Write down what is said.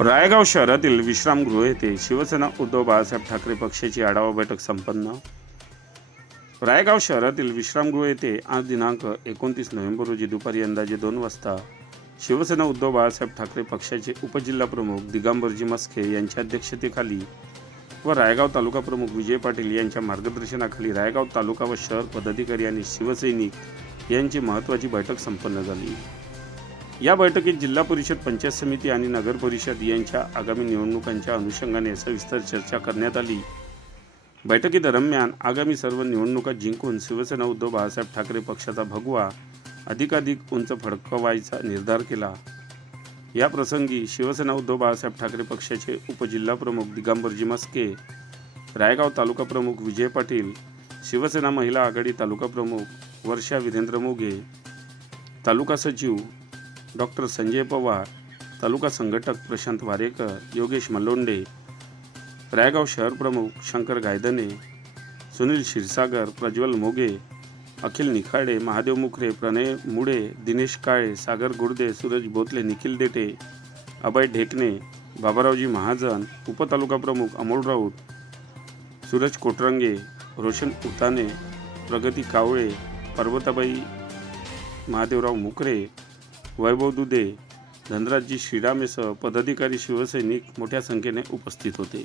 रायगाव शहरातील विश्रामगृह येथे शिवसेना उद्धव बाळासाहेब ठाकरे पक्षाची आढावा बैठक संपन्न. रायगाव शहरातील विश्रामगृह येथे आज दिनांक एकोणतीस नोव्हेंबर रोजी दुपारी अंदाजे दोन वाजता शिवसेना उद्धव बाळासाहेब ठाकरे पक्षाचे उपजिल्हाप्रमुख दिगंबरजी मस्के यांच्या अध्यक्षतेखाली व रायगाव तालुका प्रमुख विजय पाटील यांच्या मार्गदर्शनाखाली रायगाव तालुका व शहर पदाधिकारी आणि शिवसैनिक यांची महत्त्वाची बैठक संपन्न झाली. या बैठकीत जिल्हा परिषद पंचायत समिती आणि नगर परिषद यांच्या आगामी निवडणुकांच्या अनुषंगाने सविस्तर चर्चा करण्यात आली. बैठकीदरम्यान आगामी सर्व निवडणुका जिंकून शिवसेना उद्धव बाळासाहेब ठाकरे पक्षाचा भगवा अधिकाधिक उंच फडकवायचा निर्धार केला. या प्रसंगी शिवसेना उद्धव बाळासाहेब ठाकरे पक्षाचे उपजिल्हाप्रमुख दिगंबरजी मस्के रायगाव तालुका प्रमुख विजय पाटील शिवसेना महिला आघाडी तालुका प्रमुख वर्षा विरेंद्र मोघे तालुका सचिव डॉक्टर संजय पवार तालुका संघटक प्रशांत वारेकर योगेश मल्लोंडे रायगाव शहर प्रमुख शंकर गायदने सुनील क्षीरसागर प्रज्वल मोगे अखिल निखाडे महादेव मुखरे प्रणय मुडे दिनेश काळे सागर गुर्दे सूरज बोतले निखिल देटे अभय ढेकणे बाबारावजी महाजन उपतालुका प्रमुख अमोल राऊत सूरज कोटरंगे रोशन उताने प्रगती कावळे पर्वताबाई महादेवराव मुकरे वैभव दुधे धनराजजी श्रीरामेसह पदाधिकारी शिवसैनिक मोठ्या संख्येने उपस्थित होते.